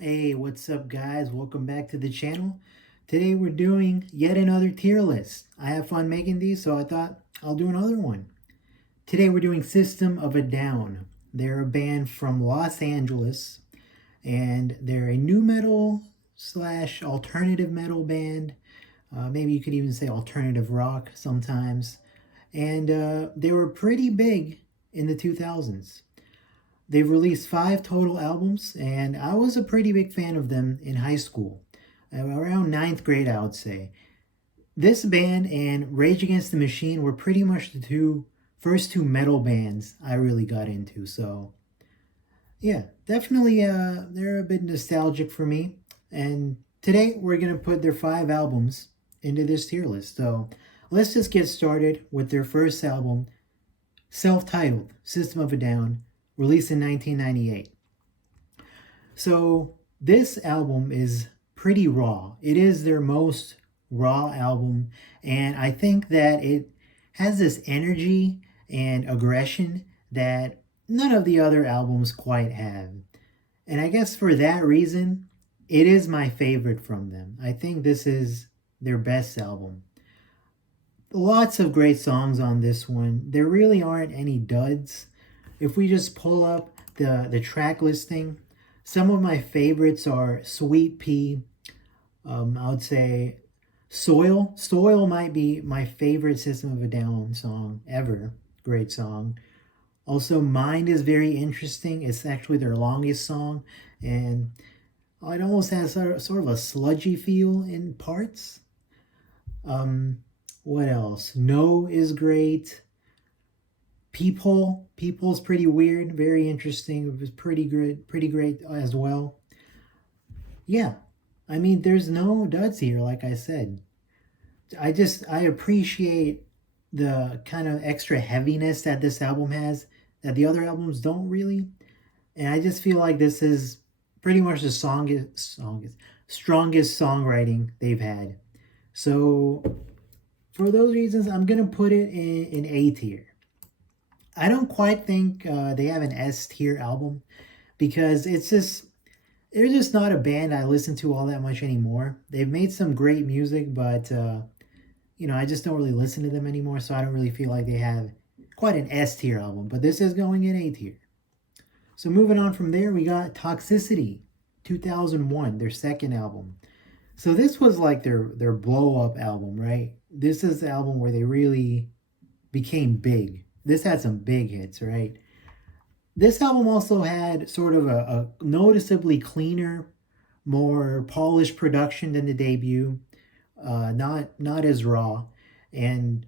Hey, what's up, guys? Welcome back to the channel. Today we're doing yet another tier list. I have fun making these, so I thought I'll do another one. Today we're doing System of a Down. They're a band from Los Angeles, and they're a new metal slash alternative metal band. Maybe you could even say alternative rock sometimes. And they were pretty big in the 2000s. They've released 5 total albums, and I was a pretty big fan of them in high school, around ninth grade, I would say. This band and Rage Against the Machine were pretty much the first two metal bands I really got into. So, yeah, definitely they're a bit nostalgic for me. And today we're going to put their 5 albums into this tier list. So, let's just get started with their first album, self-titled System of a Down, released in 1998. So this album is pretty raw. It is their most raw album, and I think that it has this energy and aggression that none of the other albums quite have. And I guess for that reason, it is my favorite from them. I think this is their best album. Lots of great songs on this one. There really aren't any duds. If we just pull up the track listing, some of my favorites are Sweet Pea. I would say Soil. Soil might be my favorite System of a Down song ever. Great song. Also, Mind is very interesting. It's actually their longest song, and it almost has sort of a sludgy feel in parts. Um, what else? No is great. Peephole. Peephole's pretty weird, very interesting. It was pretty great as well. Yeah, I mean, there's no duds here, like I said. I appreciate the kind of extra heaviness that this album has that the other albums don't really. And I just feel like this is pretty much the strongest songwriting they've had. So for those reasons, I'm gonna put it in A tier. I don't quite think they have an S tier album because they're just not a band I listen to all that much anymore. They've made some great music, but I just don't really listen to them anymore, so I don't really feel like they have quite an S tier album. But this is going in A tier. So moving on from there, we got Toxicity, 2001, their second album. So this was like their blow up album, right? This is the album where they really became big. This had some big hits, right? This album also had sort of a noticeably cleaner, more polished production than the debut. Not as raw, and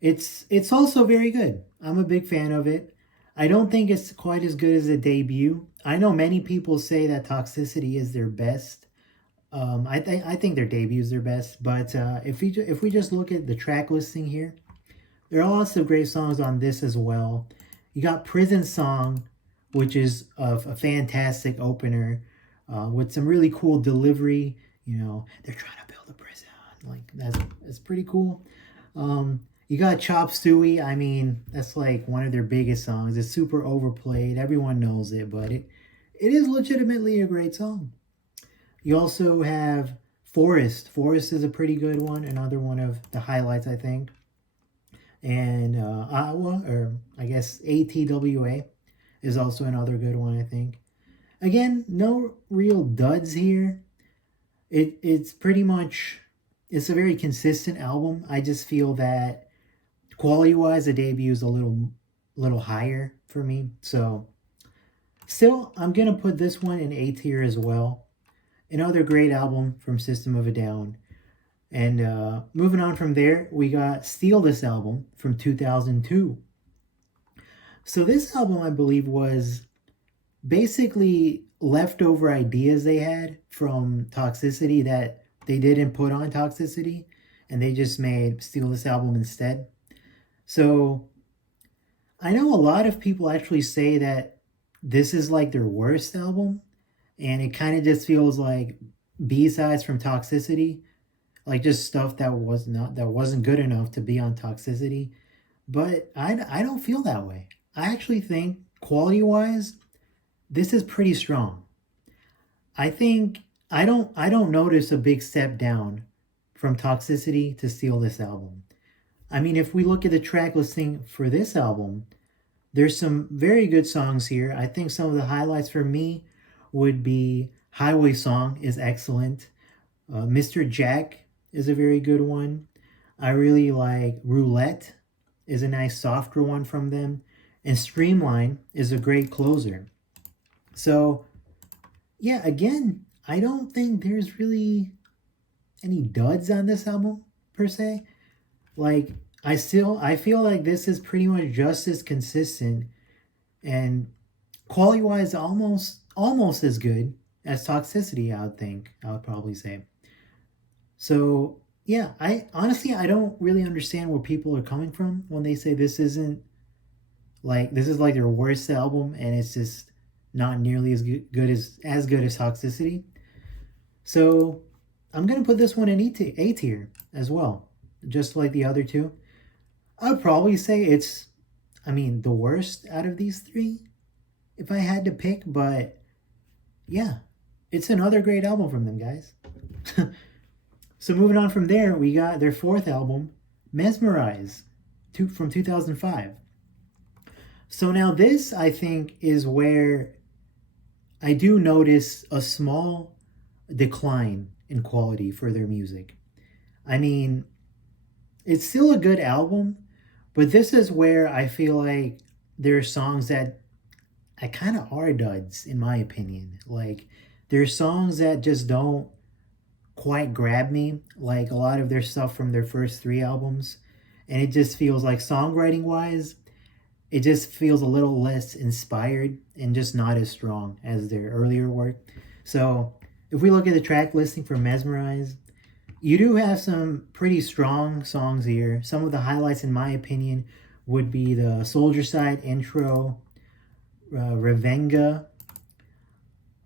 it's also very good. I'm a big fan of it. I don't think it's quite as good as the debut. I know many people say that Toxicity is their best. I think their debut is their best, but if we just look at the track listing here, there are lots of great songs on this as well. You got Prison Song, which is a fantastic opener with some really cool delivery. They're trying to build a prison. Like that's pretty cool. You got Chop Suey. I mean, that's like one of their biggest songs. It's super overplayed. Everyone knows it, but it is legitimately a great song. You also have Forest. Forest is a pretty good one. Another one of the highlights, I think. And Iowa, or I guess ATWA, is also another good one, I think. Again, no real duds here. It's pretty much, it's a very consistent album. I just feel that quality wise the debut is a little higher for me. So still, I'm gonna put this one in A tier as well. Another great album from System of a Down. And moving on from there, we got Steal This Album from 2002. So this album, I believe, was basically leftover ideas they had from Toxicity that they didn't put on Toxicity, and they just made Steal This Album instead. So I know a lot of people actually say that this is like their worst album, and it kind of just feels like B-sides from Toxicity, like just stuff that wasn't good enough to be on Toxicity. But I don't feel that way. I actually think quality wise, this is pretty strong. I think I don't notice a big step down from Toxicity to Steal This album. I mean, if we look at the track listing for this album, there's some very good songs here. I think some of the highlights for me would be Highway Song is excellent. Mr. Jack is a very good one. I really like Roulette is a nice softer one from them. And Streamline is a great closer. So yeah, again, I don't think there's really any duds on this album per se. Like I feel like this is pretty much just as consistent and quality wise almost as good as Toxicity, I would think. I would probably say. So yeah, I honestly I don't really understand where people are coming from when they say this isn't like this is like their worst album and it's just not nearly as good as Toxicity. So I'm gonna put this one in A tier as well, just like the other two. I would probably say it's, I mean, the worst out of these three if I had to pick, but yeah, it's another great album from them, guys. So moving on from there, we got their fourth album, Mesmerize, from 2005. So now this, I think, is where I do notice a small decline in quality for their music. I mean, it's still a good album, but this is where I feel like there are songs that I kind of are duds, in my opinion. Like, there's songs that just don't quite grab me, like a lot of their stuff from their first three albums. And it just feels like songwriting wise, it just feels a little less inspired and just not as strong as their earlier work. So if we look at the track listing for Mesmerize, you do have some pretty strong songs here. Some of the highlights, in my opinion, would be the Soldier Side intro, Revenga.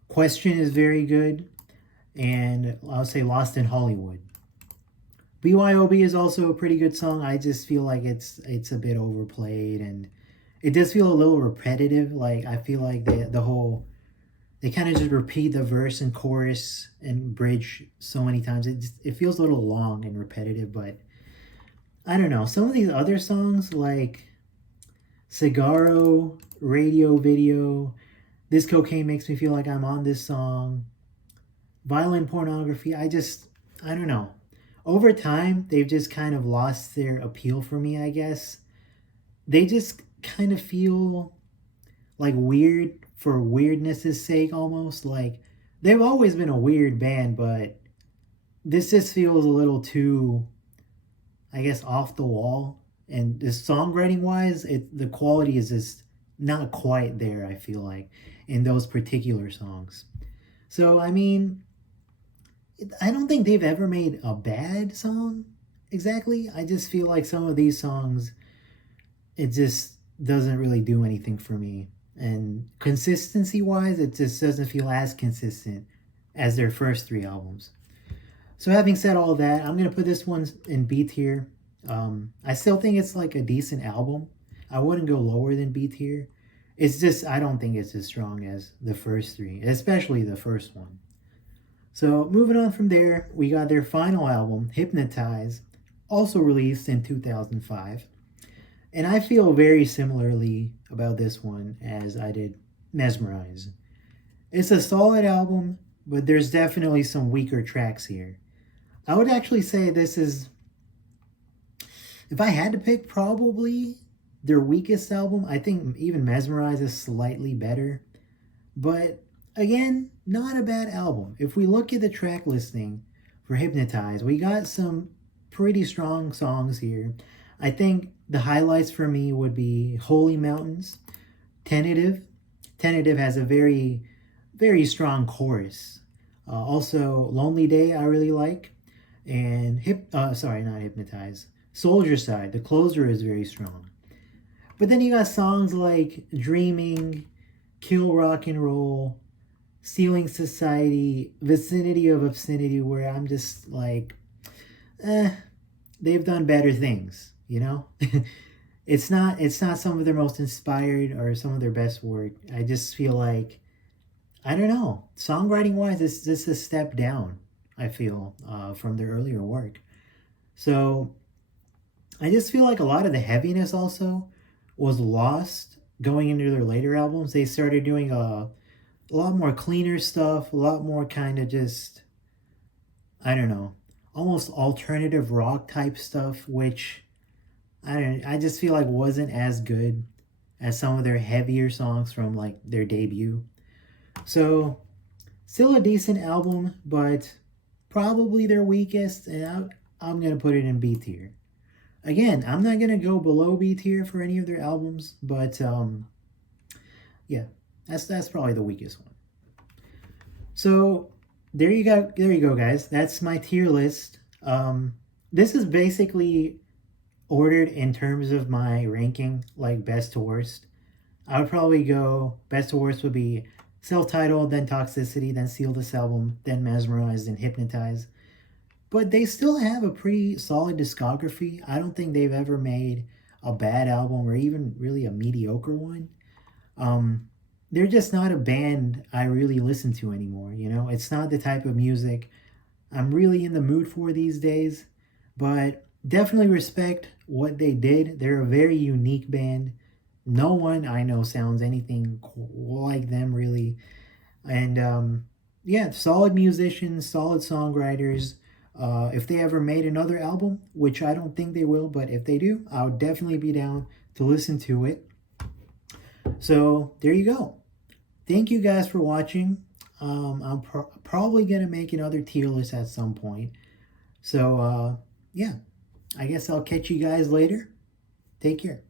Question is very good. And I'll say Lost in Hollywood. BYOB is also a pretty good song. I just feel like it's a bit overplayed and it does feel a little repetitive. Like I feel like they kind of just repeat the verse and chorus and bridge so many times. It feels a little long and repetitive, but I don't know. Some of these other songs like Cigarro, Radio Video, This Cocaine Makes Me Feel Like I'm on This Song, Violent Pornography, I don't know. Over time, they've just kind of lost their appeal for me, I guess. They just kind of feel like weird for weirdness' sake almost. Like, they've always been a weird band, but this just feels a little too, I guess, off the wall. And the songwriting wise, the quality is just not quite there, I feel like, in those particular songs. So, I mean, I don't think they've ever made a bad song exactly. I just feel like some of these songs, it just doesn't really do anything for me. And consistency wise, it just doesn't feel as consistent as their first three albums. So having said all that, I'm going to put this one in B tier. I still think it's like a decent album. I wouldn't go lower than B tier. It's just, I don't think it's as strong as the first three, especially the first one. So moving on from there, we got their final album, Hypnotize, also released in 2005. And I feel very similarly about this one as I did Mesmerize. It's a solid album, but there's definitely some weaker tracks here. I would actually say this is, if I had to pick, probably their weakest album. I think even Mesmerize is slightly better. But again, not a bad album. If we look at the track listing for Hypnotize, we got some pretty strong songs here. I think the highlights for me would be Holy Mountains, Tentative. Tentative has a very, very strong chorus. Also, Lonely Day I really like. And not Hypnotize. Soldier Side, the closer is very strong. But then you got songs like Dreaming, Kill Rock and Roll, Stealing Society, Vicinity of Obscenity, where I'm just like, they've done better things, you know? It's not some of their most inspired or some of their best work. I just feel like I don't know. Songwriting wise, it's just a step down, I feel, from their earlier work. So I just feel like a lot of the heaviness also was lost going into their later albums. They started doing a lot more cleaner stuff, a lot more kind of just, I don't know, almost alternative rock type stuff, which I just feel like wasn't as good as some of their heavier songs from like their debut. So still a decent album, but probably their weakest, and I'm gonna put it in B tier. Again, I'm not gonna go below B tier for any of their albums, but yeah, that's probably the weakest one. So there you go, guys. That's my tier list. This is basically ordered in terms of my ranking, like best to worst. I would probably go best to worst would be self-titled, then Toxicity, then Seal This Album, then Mesmerized, and Hypnotize. But they still have a pretty solid discography. I don't think they've ever made a bad album or even really a mediocre one. Um, they're just not a band I really listen to anymore. You know, it's not the type of music I'm really in the mood for these days. But definitely respect what they did. They're a very unique band. No one I know sounds anything like them, really. And yeah, solid musicians, solid songwriters. If they ever made another album, which I don't think they will, but if they do, I would definitely be down to listen to it. So there you go. Thank you guys for watching. I'm probably going to make another tier list at some point. So yeah, I guess I'll catch you guys later. Take care.